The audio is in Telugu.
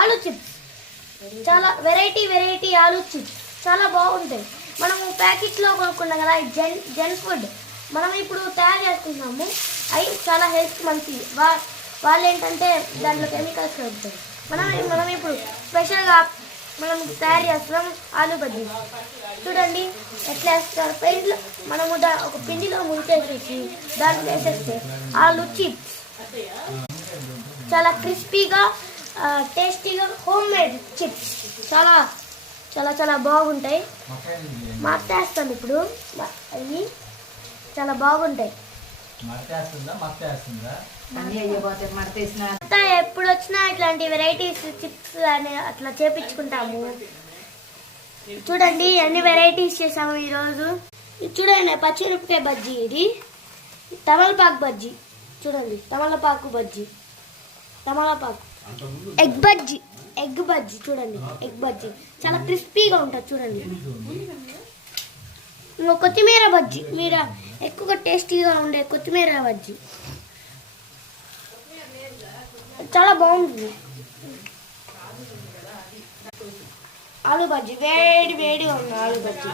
ఆలు చిప్స్ చాలా వెరైటీ ఆలు చిప్స్ చాలా బాగుంటాయి. మనము ప్యాకెట్లో కొనుక్కున్నాం కదా జంక్ ఫుడ్, మనం ఇప్పుడు తయారు చేసుకుంటున్నాము. అవి చాలా హెల్త్ మంచిది. వాళ్ళు ఏంటంటే దాంట్లో కెమికల్స్ కలుపుతారు. మనం ఇప్పుడు స్పెషల్గా మనం తయారు చేస్తున్నాం ఆలు బజ్జీ. చూడండి ఎట్లా వేస్తారు. పెయింట్లో మనము ఒక పిండిలో ముంచేసేసి దాంట్లో వేసేస్తే ఆలు చిప్స్ చాలా క్రిస్పీగా టేస్టీగా హోమ్ మేడ్ చిప్స్ చాలా చాలా చాలా బాగుంటాయి. మర్తేస్తాం ఇప్పుడు అవి చాలా బాగుంటాయి. ఎప్పుడు వచ్చినా ఇట్లాంటి వెరైటీస్ చిప్స్ అని అట్లా చేపించుకుంటాము. చూడండి ఎన్ని వెరైటీస్ చేసాము ఈరోజు. చూడండి పచ్చిమిరపకాయ బజ్జీ, ఇది తమలపాకు బజ్జీ, చూడండి తమలపాకు బజ్జీ, తమలపాకు ఎగ్ బజ్జీ చూడండి ఎగ్ బజ్జీ చాలా క్రిస్పీగా ఉంటుంది. చూడండి ఇంకో కొత్తిమీర బజ్జీ, మీరు ఎక్కువగా టేస్టీగా ఉండే కొత్తిమీర బజ్జీ చాలా బాగుంటుంది. ఆలు బజ్జీ వేడిగా ఉంది ఆలు బజ్జీ.